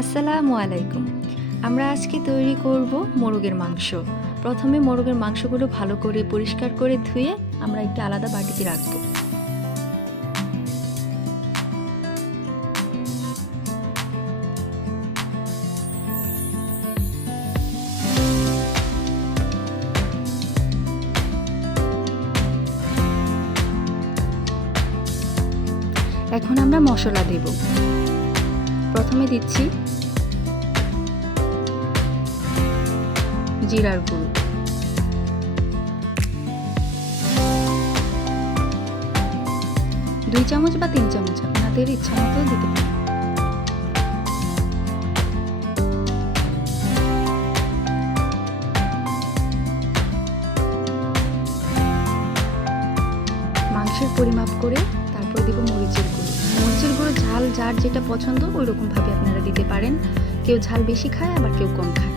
আসসালামু আলাইকুম। আমরা আজকে তৈরি করব মোরগের মাংস। প্রথমে মোরগের মাংসগুলো ভালো করে পরিষ্কার করে ধুয়ে আমরা একটি আলাদা বাটিতে রাখব। এখন আমরা মশলা দেব। প্রথমে দিচ্ছি জিরার গুঁড়ো, দুই চামচ বা 3 চামচ আপনাদের ইচ্ছা মতো দিতে পারেন। মাংসের পরিমাপ করে তারপর দেব মরিচের গুঁড়ো। মরিচের গুঁড়ো ঝাল যার যেটা পছন্দ ওই রকম ভাবে আপনারা দিতে পারেন। কেউ ঝাল বেশি খায়, আবার কেউ কম খায়।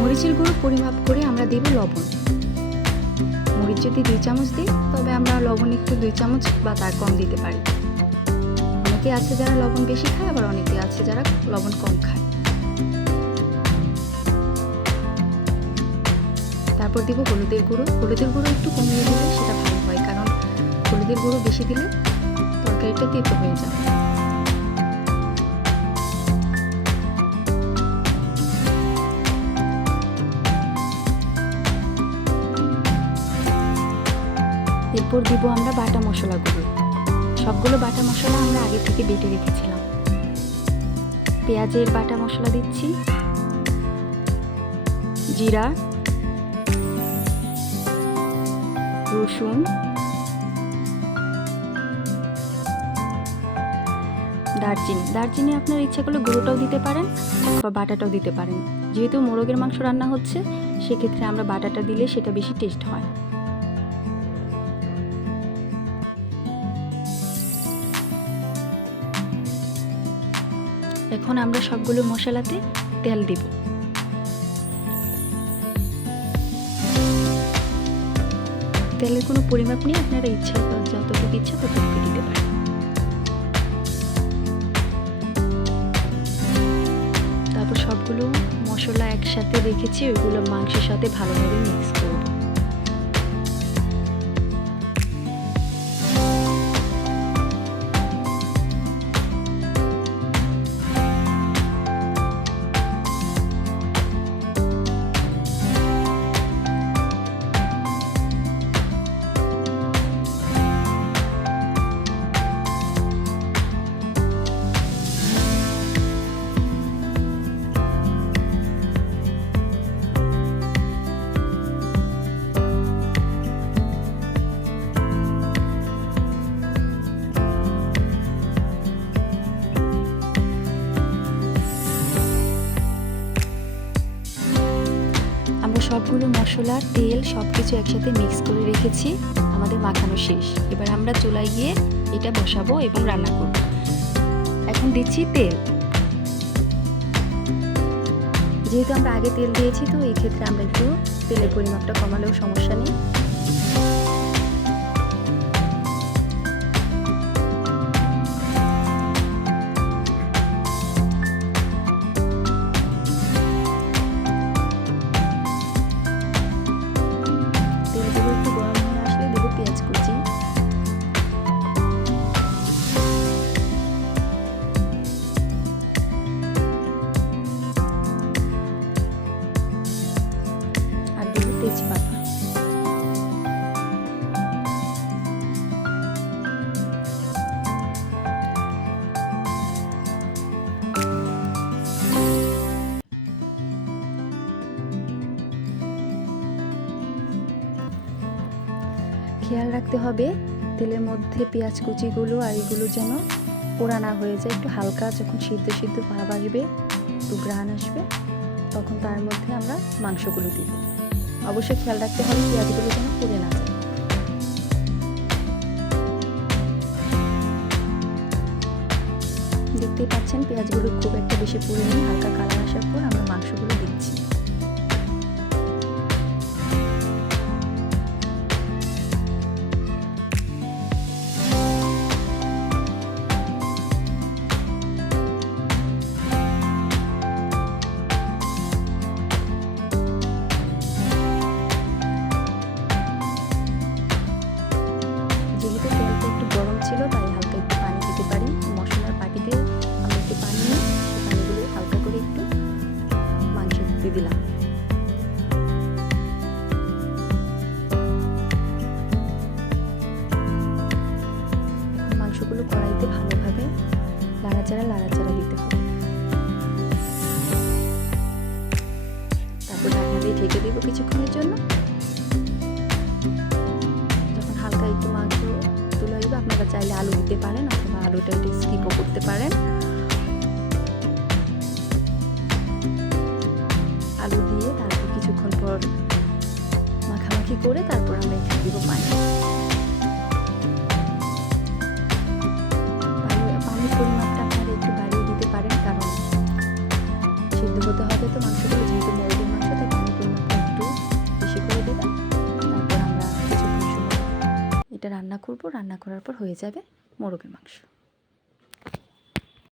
মরিচের গুঁড়ো পরিমাপ করে আমরা দেব লবণ। মরিচ যদি 2 চামচ দিই তবে আমরা লবণ একটু 2 চামচ বা তার কম দিতে পারি। অনেকে আছে যারা লবণ বেশি খায়, আবার অনেকে আছে যারা লবণ কম খায়। তারপর দিব হলুদের গুঁড়ো। হলুদের গুঁড়ো একটু কমিয়ে দিলে সেটা ভালো হয়, কারণ হলুদের গুঁড়ো বেশি দিলে তরকারিটা তেতো হয়ে যায়। এরপর দিব আমরা বাটা মশলাগুলো। সবগুলো বাটা মশলা আমরা আগে থেকে বেটে রেখেছিলাম। পেঁয়াজের বাটা মশলা দিচ্ছি, জিরা, রসুন, দারচিনি আপনার ইচ্ছা করলে গুঁড়োটাও দিতে পারেন বা বাটাটাও দিতে পারেন। যেহেতু মোরগের মাংস রান্না হচ্ছে, সেক্ষেত্রে আমরা বাটাটা দিলে সেটা বেশি টেস্ট হয়। এখন আমরা সবগুলো মশলাতে তেল দিব। তেলের কোনো পরিমাপ নেই, আপনারা ইচ্ছা যতটুকু ইচ্ছা ততটুকু দিতে পারেন। তারপর সবগুলো মশলা একসাথে রেখেছি, ওইগুলো মাংসের সাথে ভালোভাবে মিক্স করব। সবগুলো মশলা, তেল সবকিছু একসাথে মিক্স করে রেখেছি, আমাদের মাখানো শেষ। এবার আমরা চুলায় গিয়ে এটা বসাবো এবং রান্না করব। এখন দিচ্ছি তেল। যেহেতু আমরা আগে তেল দিয়েছি, তো এই ক্ষেত্রে আমরা একটু তেলের পরিমাপটা কমালেও সমস্যা নেই। তেজপাতা, খেয়াল রাখতে হবে তেলের মধ্যে পেঁয়াজ কুচিগুলো আর এগুলো যেন পোড়া না হয়ে যায়। একটু হালকা যখন সিদ্ধ সিদ্ধ ভাব আসবে, একটু ঘ্রাণ আসবে, তখন তার মধ্যে আমরা মাংসগুলো দিব। অবশ্যই খেয়াল রাখতে হবে পেঁয়াজগুলো যেন পুড়ে না যায়। দেখতেই পাচ্ছেন পেঁয়াজগুলো খুব একটা বেশি পুড়ে নেই, হালকা কালার আসার পর আমরা মাংসগুলো দিচ্ছি। দিলাম। মাংসগুলো কড়াইতে ভালোভাবে লাড়াচাড়া দিতে হবে। তারপর ঢাকনা দিয়ে ঢেকে দেবো কিছুক্ষণের জন্য। যখন হালকা একটু মাংস তুলে আসবে, আপনারা চাইলে আলু দিতে পারেন অথবা আলুটা একটু স্কিপও করতে পারেন। আলু দিয়ে তারপর কিছুক্ষণ পর মাখামাখি করে তারপর আমরা এখানে দিব পানি। পানির পরিমাণটা আপনারা একটু বাড়িয়ে দিতে পারেন, কারণ সিদ্ধ হতে হবে তো মাংসগুলো, যেহেতু মোরগের মাংস, তাই পানির পরিমাণটা একটু বেশি করে দেবেন। তারপর আমরা কিছুক্ষণ সময় এটা রান্না করব। রান্না করার পর হয়ে যাবে মোরগের মাংস।